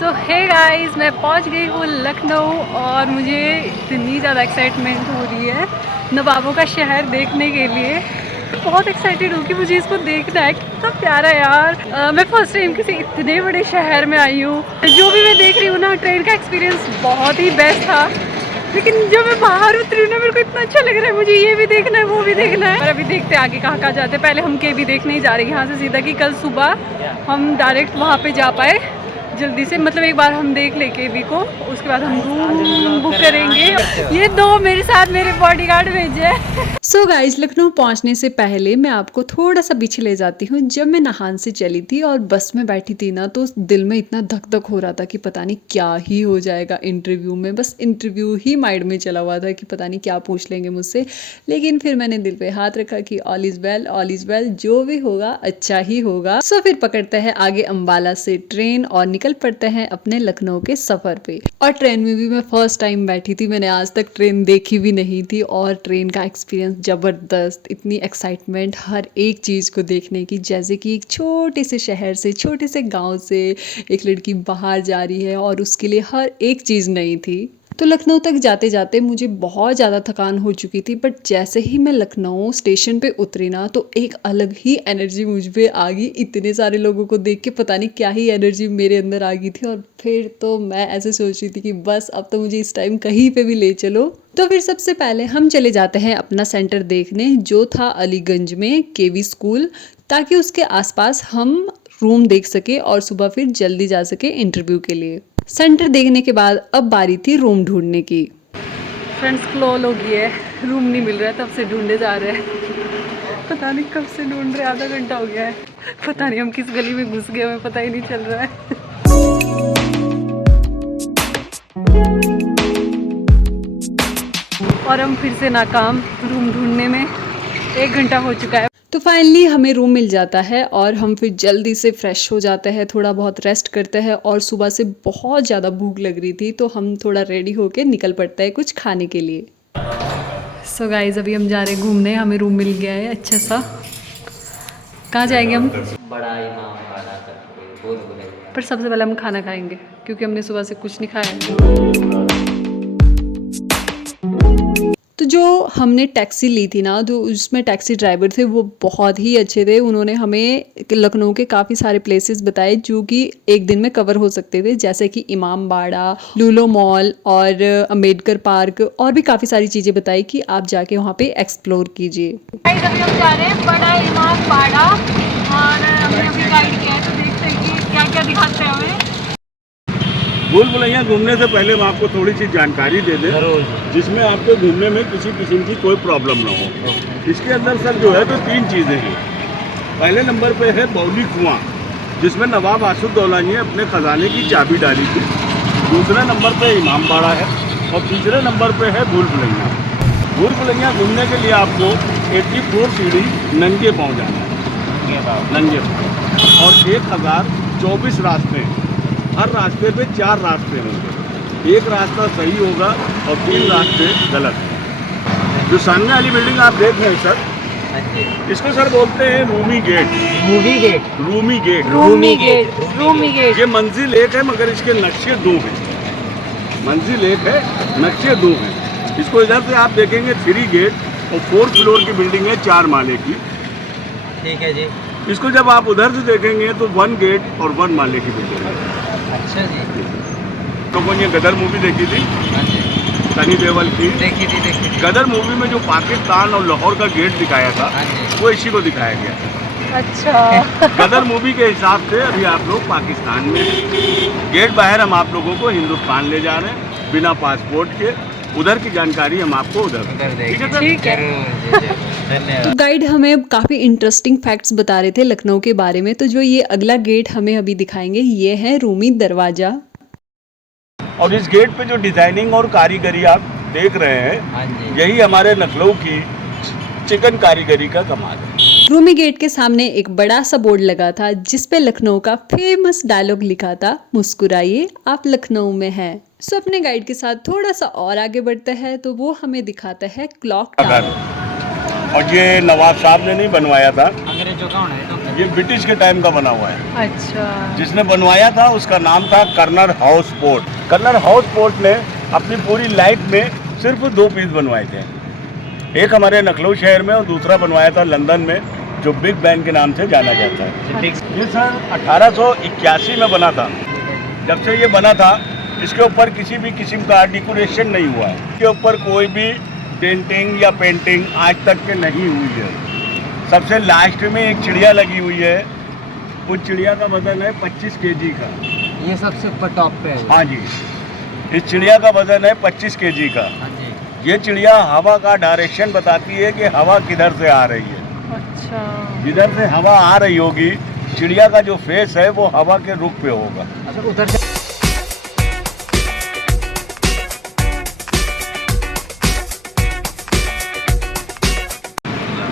सो hey guys, मैं पहुंच गई हूँ लखनऊ और मुझे इतनी ज़्यादा एक्साइटमेंट हो रही है नवाबों का शहर देखने के लिए। बहुत एक्साइटेड हूँ कि मुझे इसको देखना है, कितना प्यारा है यार। मैं फर्स्ट टाइम किसी इतने बड़े शहर में आई हूँ। जो भी मैं देख रही हूँ ना, ट्रेन का एक्सपीरियंस बहुत ही बेस्ट था, लेकिन जब मैं बाहर उतरी हूँ ना, मेरे को इतना अच्छा लग रहा है। मुझे ये भी देखना है, वो भी देखना है। और अभी देखते हैं आगे कहाँ जाते हैं। पहले हम केवी देखने ही जा रहे हैं यहाँ से सीधा, कि कल सुबह हम डायरेक्ट वहाँ पे जा पाए जल्दी से। मतलब एक बार हम देख ले केवी को, उसके बाद हम रूम बुक करेंगे। ये दो मेरे साथ मेरे बॉडीगार्ड भेजे। सो गाइज, लखनऊ पहुंचने से पहले मैं आपको थोड़ा सा पीछे ले जाती हूँ। जब मैं नाहन से चली थी और बस में बैठी थी ना, तो दिल में इतना धक धक हो रहा था कि पता नहीं क्या ही हो जाएगा इंटरव्यू में। बस इंटरव्यू ही माइंड में चला हुआ था कि पता नहीं क्या पूछ लेंगे मुझसे। लेकिन फिर मैंने दिल पे हाथ रखा कि all is well, all is well, जो भी होगा अच्छा ही होगा। सो फिर पकड़ते हैं आगे अम्बाला से ट्रेन और निकल पड़ते हैं अपने लखनऊ के सफ़र पे। और ट्रेन में भी मैं फर्स्ट टाइम बैठी थी, मैंने आज तक ट्रेन देखी भी नहीं थी। और ट्रेन का एक्सपीरियंस ज़बरदस्त, इतनी एक्साइटमेंट हर एक चीज़ को देखने की, जैसे कि एक छोटे से शहर से, छोटे से गांव से एक लड़की बाहर जा रही है और उसके लिए हर एक चीज़ नई थी। तो लखनऊ तक जाते जाते मुझे बहुत ज़्यादा थकान हो चुकी थी, बट जैसे ही मैं लखनऊ स्टेशन पे उतरी ना, तो एक अलग ही एनर्जी मुझ पे आ गई। इतने सारे लोगों को देख के पता नहीं क्या ही एनर्जी मेरे अंदर आ गई थी। और फिर तो मैं ऐसे सोच रही थी कि बस अब तो मुझे इस टाइम कहीं पे भी ले चलो। तो फिर सबसे पहले हम चले जाते हैं अपना सेंटर देखने, जो था अलीगंज में केवी स्कूल, ताकि उसके आसपास हम रूम देख सके और सुबह फिर जल्दी जा सके इंटरव्यू के लिए। सेंटर देखने के बाद अब बारी थी रूम ढूंढने की। फ्रेंड्स, क्लोज हो गई है, रूम नहीं मिल रहा है, तब से ढूंढे जा रहे हैं। पता नहीं कब से ढूंढ रहे हैं, आधा घंटा हो गया है। पता नहीं हम किस गली में घुस गए, हमें पता ही नहीं चल रहा है। और हम फिर से नाकाम रूम ढूंढने में। 1 घंटा हो चुका है। तो फाइनली हमें रूम मिल जाता है और हम फिर जल्दी से फ्रेश हो जाते हैं, थोड़ा बहुत रेस्ट करते हैं। और सुबह से बहुत ज़्यादा भूख लग रही थी, तो हम थोड़ा रेडी होके निकल पड़ते हैं कुछ खाने के लिए। सो गाइस, अभी हम जा रहे हैं घूमने, हमें रूम मिल गया है अच्छा सा। कहाँ जाएंगे हम? बड़ा इमाम बाड़ा करके बोल बोले। पर सबसे पहले हम खाना खाएंगे, क्योंकि हमने सुबह से कुछ नहीं खाया। तो जो हमने टैक्सी ली थी ना, जो उसमें टैक्सी ड्राइवर थे वो बहुत ही अच्छे थे। उन्होंने हमें लखनऊ के काफ़ी सारे प्लेसेस बताए जो कि एक दिन में कवर हो सकते थे, जैसे कि इमाम बाड़ा, लूलो मॉल और अम्बेडकर पार्क, और भी काफ़ी सारी चीज़ें बताई कि आप जाके वहाँ पे एक्सप्लोर कीजिए। अभी हम जा रहे हैं बड़ा इमाम बाड़ा, और हमने अभी गाइड किया है, तो देखते हैं कि क्या क्या दिखाते हैं हमें। भूल भुलैया घूमने से पहले हम आपको थोड़ी सी जानकारी दे दें, जिसमें आपको घूमने में किसी किस्म की कोई प्रॉब्लम ना हो। इसके अंदर सर जो है तो 3 चीज़ें हैं। पहले नंबर पे है बौली कुआं, जिसमें नवाब आसुद्दौला ने अपने ख़जाने की चाबी डाली थी। दूसरे नंबर पे इमाम बाड़ा है और तीसरे नंबर पे है भूल भुलैया। भूल भुलैया घूमने के लिए आपको 84 सीढ़ी नंगे पाँव जाना है, नंगे पाँव। और 1024 रास्ते हैं। हर रास्ते पे 4 रास्ते होंगे, एक रास्ता सही होगा और 3 रास्ते गलत। जो सामने वाली बिल्डिंग आप देख रहे हैं सर, इसको सर बोलते हैं Rumi gate. Rumi gate, Rumi gate, Rumi gate, Rumi gate. ये मंजिल 1 है, मगर इसके नक्शे 2 हैं। मंजिल 1 है, नक्शे 2 हैं। इसको इधर से आप देखेंगे 3 गेट और 4 फ्लोर की बिल्डिंग है, 4 माले की। ठीक है जी। इसको जब आप उधर से देखेंगे तो 1 गेट और 1 माले की बिल्डिंग है। अच्छा जी। लोगों ने गदर मूवी देखी थी, हाँ जी, सनी देओल की। देखी थी। गदर मूवी में जो पाकिस्तान और लाहौर का गेट दिखाया था, हाँ जी। वो इसी को दिखाया गया था। अच्छा। गदर मूवी के हिसाब से अभी आप लोग पाकिस्तान में हैं। गेट बाहर हम आप लोगों को हिंदुस्तान ले जा रहे हैं बिना पासपोर्ट के। उधर की जानकारी हम आपको उधर ठीक है सर? ठीक है। धन्यवाद। तो गाइड हमें काफ़ी इंटरेस्टिंग फैक्ट्स बता रहे थे लखनऊ के बारे में। तो जो ये अगला गेट हमें अभी दिखाएंगे, ये है रूमी दरवाज़ा। और इस गेट पे जो डिजाइनिंग और कारीगरी आप देख रहे हैं, हाँ जी। यही हमारे लखनऊ की चिकन कारीगरी का कमाल है। रूमी गेट के सामने एक बड़ा सा बोर्ड लगा था, जिस पे लखनऊ का फेमस डायलॉग लिखा था, मुस्कुराइए आप लखनऊ में हैं। सो अपने गाइड के साथ थोड़ा सा और आगे बढ़ते हैं, तो वो हमें दिखाता है क्लॉक टावर। और ये नवाब साहब ने नहीं बनवाया था, अंग्रेजों का होना है तो ये ब्रिटिश के टाइम का बना हुआ है। अच्छा। जिसने बनवाया था उसका नाम था colonel Houseport. Colonel Houseport ने अपनी पूरी लाइफ में सिर्फ 2 पीस बनवाए थे, एक हमारे लखनऊ शहर में और दूसरा बनवाया था लंदन में, जो बिग बैन के नाम से जाना जाता है। ये सर 1881 में बना था। जब से ये बना था इसके ऊपर किसी भी किस्म का डेकोरेशन नहीं हुआ है, इसके ऊपर कोई भी पेंटिंग या पेंटिंग आज तक के नहीं हुई है। सबसे लास्ट में एक चिड़िया लगी हुई है, उस चिड़िया का वजन है 25 केजी का। ये सबसे ऊपर टॉप पे है। हाँ जी, इस चिड़िया का वजन है 25 केजी का। हाँ जी। ये चिड़िया हवा का डायरेक्शन बताती है कि हवा किधर से आ रही है। अच्छा। जिधर से हवा आ रही होगी, चिड़िया का जो फेस है वो हवा के रुख पे होगा। अच्छा, उधर से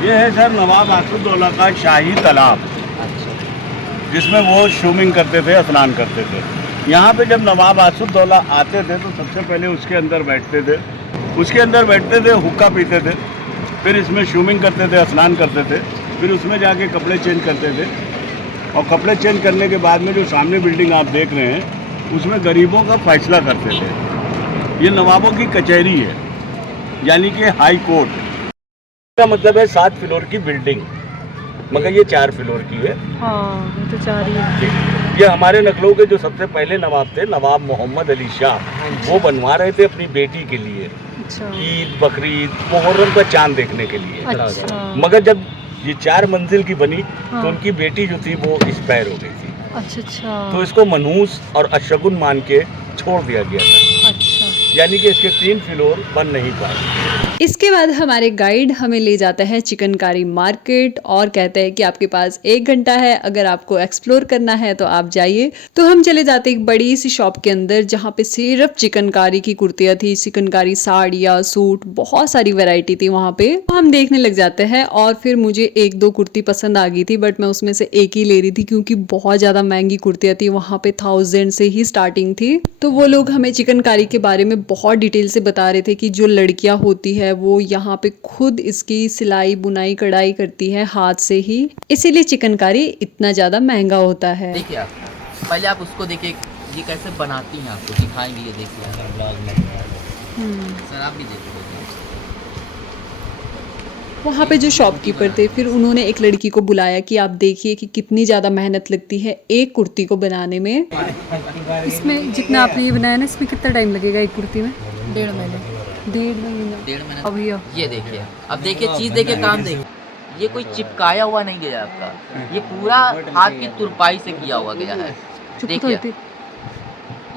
ये है सर नवाब आसुद्दौला का शाही तालाब, जिसमें वो स्विमिंग करते थे, स्नान करते थे। यहाँ पे जब नवाब आसुद्दौला आते थे तो सबसे पहले उसके अंदर बैठते थे, हुक्का पीते थे, फिर इसमें स्विमिंग करते थे, स्नान करते थे, फिर उसमें जाके कपड़े चेंज करते थे। और कपड़े चेंज करने के बाद में जो सामने बिल्डिंग आप देख रहे हैं उसमें गरीबों का फैसला करते थे। ये नवाबों की कचहरी है, यानी कि हाई कोर्ट का मतलब है 7 फ्लोर की बिल्डिंग, मगर ये 4 फ्लोर की है। हाँ, वो तो 4 ही है। ये हमारे लखनऊ के जो सबसे पहले नवाब थे, नवाब मोहम्मद अली शाह, वो बनवा रहे थे अपनी बेटी के लिए अच्छा। ईद, बकरीद, मुहर्रम का चांद देखने के लिए। अच्छा। मगर जब ये 4 मंजिल की बनी हाँ। तो उनकी बेटी जो थी वो एक्सपायर हो गई थी, अच्छा। अच्छा। तो इसको मनहूस और अशगुन मान के छोड़ दिया गया था, अच्छा। यानी कि इसके 3 फ्लोर बन नहीं पाए। इसके बाद हमारे गाइड हमें ले जाता है चिकनकारी मार्केट और कहते हैं कि आपके पास 1 घंटा है, अगर आपको एक्सप्लोर करना है तो आप जाइए। तो हम चले जाते एक बड़ी सी शॉप के अंदर जहाँ पे सिर्फ चिकनकारी की कुर्तियाँ थी, चिकनकारी साड़ियाँ, सूट, बहुत सारी वैरायटी थी वहाँ पे। तो हम देखने लग जाते हैं और फिर मुझे 1-2 कुर्ती पसंद आ गई थी, बट मैं उसमें से एक ही ले रही थी क्योंकि बहुत ज़्यादा महंगी कुर्तियाँ थी, वहाँ पे 1000 से ही स्टार्टिंग थी। तो वो लोग हमें चिकनकारी के बारे में बहुत डिटेल से बता रहे थे कि जो लड़कियाँ होती है वो यहाँ पे खुद इसकी सिलाई, बुनाई, कढ़ाई करती है हाथ से ही, इसीलिए चिकनकारी इतना ज़्यादा महंगा होता है। देखिए आप पहले आप उसको देखिए ये कैसे बनाती हैं, आपको दिखाएंगे। ये देखिए सर, आप भी देखिए। वहाँ पे जो शॉपकीपर थे फिर उन्होंने एक लड़की को बुलाया कि आप देखिए कि कितनी ज़्यादा मेहनत लगती है एक कुर्ती को बनाने में। इसमें जितना आपने ये बनाया ना, इसमें कितना टाइम लगेगा एक कुर्ती में? 1.5 महीने। 1.5 महीना। 1.5 महीने। अब ये देखिए, अब देखिए चीज़ देखिए, काम देखिए, ये कोई चिपकाया हुआ नहीं गया आपका, ये पूरा हाथ की तुरपाई से किया हुआ गया है। देखिए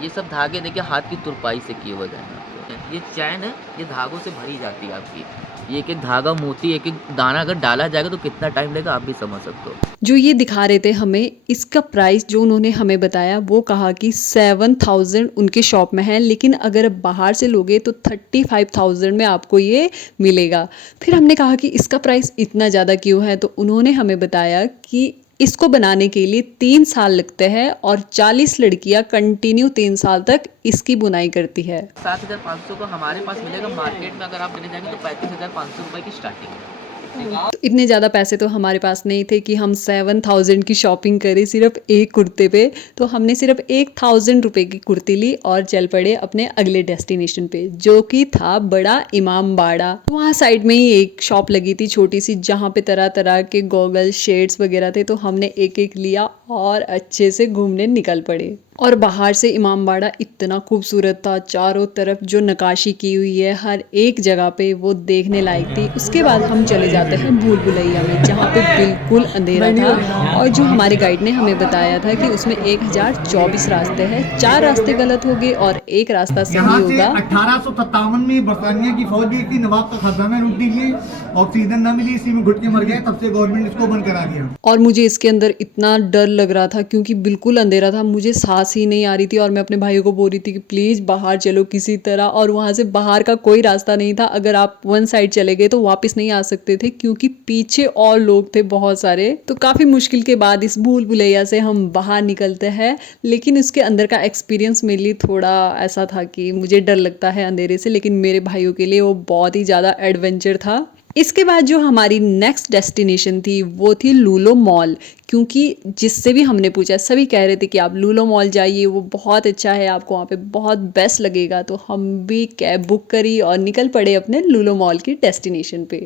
ये सब धागे देखिए हाथ की तुरपाई से किए हुए गए हैं आपको। ये चैन है, ये धागों से भरी जाती है आपकी। ये एक एक धागा, मोती, एक एक दाना अगर डाला जाएगा तो कितना टाइम लगेगा आप भी समझ सकते हो। जो ये दिखा रहे थे हमें, इसका प्राइस जो उन्होंने हमें बताया वो कहा कि 7000 उनके शॉप में है, लेकिन अगर आप बाहर से लोगे तो 35,000 में आपको ये मिलेगा। फिर हमने कहा कि इसका प्राइस इतना ज़्यादा क्यों है, तो उन्होंने हमें बताया कि इसको बनाने के लिए 3 साल लगते हैं और 40 लड़कियां कंटिन्यू 3 साल तक इसकी बुनाई करती है। 7500 का हमारे पास मिलेगा, मार्केट में अगर आप लेने जाएंगे तो 35,500 रुपये की स्टार्टिंग है। तो इतने ज़्यादा पैसे तो हमारे पास नहीं थे कि हम 7000 की शॉपिंग करें सिर्फ एक कुर्ते पे। तो हमने सिर्फ 1000 रुपये की कुर्ती ली और चल पड़े अपने अगले डेस्टिनेशन पे, जो कि था बड़ा इमाम बाड़ा। वहाँ साइड में ही एक शॉप लगी थी छोटी सी, जहाँ पे तरह तरह के गॉगल, शेड्स वगैरह थे। तो हमने एक एक लिया और अच्छे से घूमने निकल पड़े। और बाहर से इमाम बाड़ा इतना खूबसूरत था, चारों तरफ जो नक्काशी की हुई है हर एक जगह पे, वो देखने लायक थी। उसके बाद हम चले जाते हैं भूल भुलैया में, जहाँ पे बिल्कुल अंधेरा था और जो हमारे गाइड ने हमें बताया था कि उसमें 1024 रास्ते हैं, 4 रास्ते गलत हो गए और एक रास्ता सही होगा। 1857 में बरतानिया की फौज गई थी, नवाब का खजाना लूट लिए, ऑक्सीजन न मिली, इसी में घुट के मर गए, तब से गवर्नमेंट इसको बंद करा दिया। और मुझे इसके अंदर इतना डर लग रहा था क्योंकि बिल्कुल अंधेरा था, मुझे सांस ही नहीं आ रही थी और मैं अपने भाइयों को बोल रही थी कि प्लीज़ बाहर चलो किसी तरह। और वहाँ से बाहर का कोई रास्ता नहीं था, अगर आप वन साइड चले गए तो वापस नहीं आ सकते थे क्योंकि पीछे और लोग थे बहुत सारे। तो काफ़ी मुश्किल के बाद इस भूल भुलैया से हम बाहर निकलते हैं, लेकिन उसके अंदर का एक्सपीरियंस मेरे लिए थोड़ा ऐसा था कि मुझे डर लगता है अंधेरे से, लेकिन मेरे भाइयों के लिए वो बहुत ही ज़्यादा एडवेंचर था। इसके बाद जो हमारी नेक्स्ट डेस्टिनेशन थी वो थी लूलो मॉल, क्योंकि जिससे भी हमने पूछा सभी कह रहे थे कि आप लूलो मॉल जाइए, वो बहुत अच्छा है, आपको वहाँ पे बहुत बेस्ट लगेगा। तो हम भी कैब बुक करी और निकल पड़े अपने लूलो मॉल की डेस्टिनेशन पे।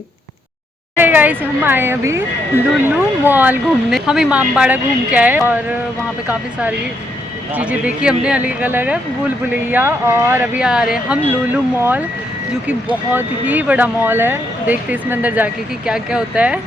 हे गाइस, हम आए अभी लुलु मॉल घूमने। हम इमामबाड़ा घूम के आए और वहाँ पे काफ़ी सारी चीज़ें देखी हमने अलग अलग है, भूल भुलैया। और अभी आ रहे हैं हम लुलु मॉल, जो कि बहुत ही बड़ा मॉल है। देखते हैं इसमें अंदर जाके कि क्या क्या होता है।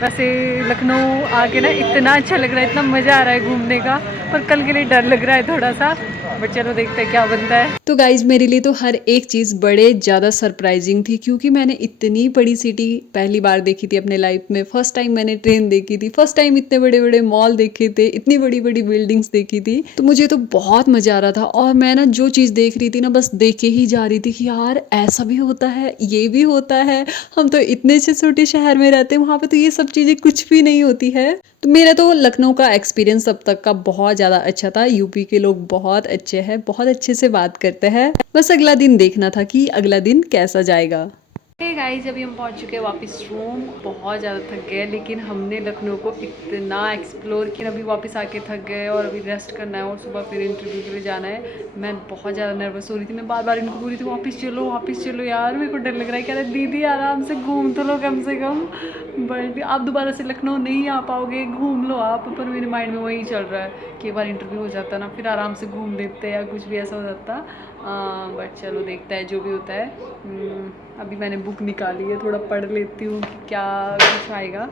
वैसे लखनऊ आके ना इतना अच्छा लग रहा है, इतना मज़ा आ रहा है घूमने का, पर कल के लिए डर लग रहा है थोड़ा सा। बट चलो देखते हैं क्या बनता है। तो गाइज मेरे लिए तो हर एक चीज़ बड़े ज़्यादा सरप्राइजिंग थी, क्योंकि मैंने इतनी बड़ी सिटी पहली बार देखी थी अपने लाइफ में। फर्स्ट टाइम मैंने ट्रेन देखी थी, फर्स्ट टाइम इतने बड़े बड़े मॉल देखे थे, इतनी बड़ी बड़ी बिल्डिंग्स देखी थी। तो मुझे तो बहुत मज़ा आ रहा था और मैं ना जो चीज़ देख रही थी ना बस देखे ही जा रही थी कि यार ऐसा भी होता है, ये भी होता है। हम तो इतने से छोटे शहर में रहते हैं, वहाँ पे तो ये सब चीज़ें कुछ भी नहीं होती है। तो मेरा तो लखनऊ का एक्सपीरियंस अब तक का बहुत ज़्यादा अच्छा था। यूपी के लोग बहुत अच्छे हैं, बहुत अच्छे से बात करते हैं। बस अगला दिन देखना था कि अगला दिन कैसा जाएगा। हे गाइस, अभी हम पहुंच चुके हैं वापस रूम। बहुत ज़्यादा थक गए, लेकिन हमने लखनऊ को इतना एक्सप्लोर किया, अभी वापस आके थक गए और अभी रेस्ट करना है और सुबह फिर इंटरव्यू के लिए जाना है। मैं बहुत ज़्यादा नर्वस हो रही थी, मैं बार बार इनको बोल रही थी वापस चलो यार, मेरे को डर लग रहा है। कह रहे दीदी आराम से घूम तो लो कम से कम, बट आप दोबारा से लखनऊ नहीं आ पाओगे, घूम लो आप। पर मेरे माइंड में वही चल रहा है कि एक बार इंटरव्यू हो जाता ना, फिर आराम से घूम लेते या कुछ भी ऐसा हो जाता। बट चलो देखता है जो भी होता है। अभी मैंने बुक निकाली है, थोड़ा पढ़ लेती हूँ कि क्या कुछ आएगा।